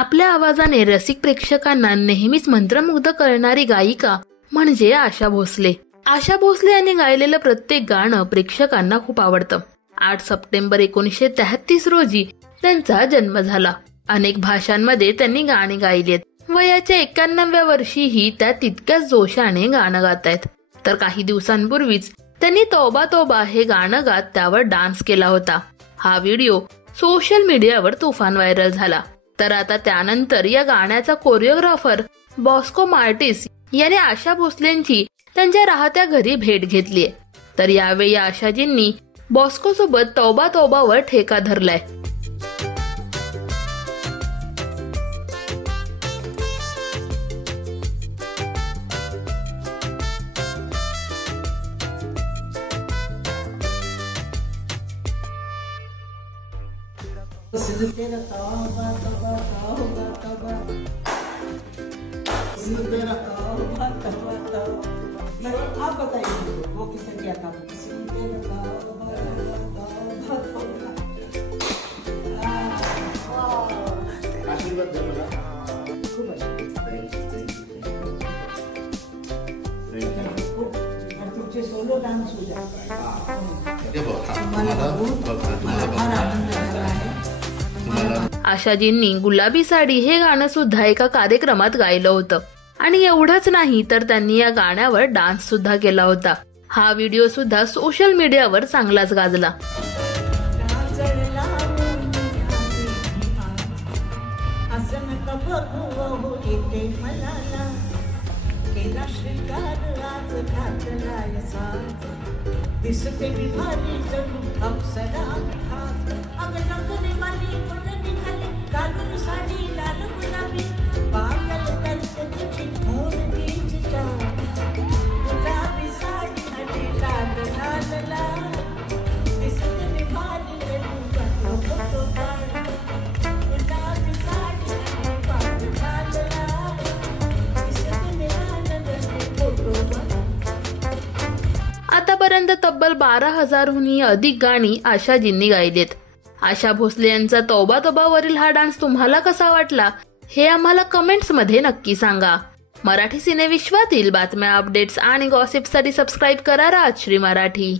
आपल्या आवाजाने रसिक प्रेक्षकांना नेहमीच मंत्रमुग्ध करणारी गायिका म्हणजे आशा भोसले. आशा भोसले यांनी गायलेलं प्रत्येक गाणं प्रेक्षकांना खूप आवडतं. 8 सप्टेंबर 1933 रोजी त्यांचा जन्म झाला. अनेक भाषांमध्ये त्यांनी गाणी गायलीत. वयाच्या 91व्या वर्षीही त्या तितक्याच जोशाने गाणं गातायत. तर काही दिवसांपूर्वीच त्यांनी तौबा तौबा हे गाणं गात त्यावर डान्स केला होता. हा व्हिडिओ सोशल मीडियावर तुफान व्हायरल झाला. तर आता त्यानंतर या गाण्याचा कोरिओग्राफर बॉस्को मार्टिस याने आशा भोसलेंची त्यांच्या राहत्या घरी भेट घेतलीय. तर यावेळी आशाजींनी बॉस्को सोबत तौबा तौबावर ठेका धरलाय. आप बताइए वो किसने किया था? आशीर्वाद दे मला. खूप आणि तुमचे सोलो डान्स हो द्या. आशाजींनी गुलाबी साडी हे गाणं सुद्धा एका कार्यक्रमात गायलं होतं. आणि एवढंच नाही तर त्यांनी या गाण्यावर डान्स सुद्धा केला होता. हा व्हिडिओ सुद्धा सोशल मीडियावर चांगलाच गाजला. आतापर्यंत तब्बल 12,000हूनही अधिक गाणी आशाजींनी गायलीत. आशा भोसले यांचा तौबा तौबावरील हा डान्स तुम्हाला कसा वाटला हे आम्हाला कमेंट्स मध्ये नक्की सांगा. मराठी सिनेविश्वातील बातम्या, अपडेट्स आणि गॉसिपसाठी सबस्क्राईब करा राजश्री मराठी.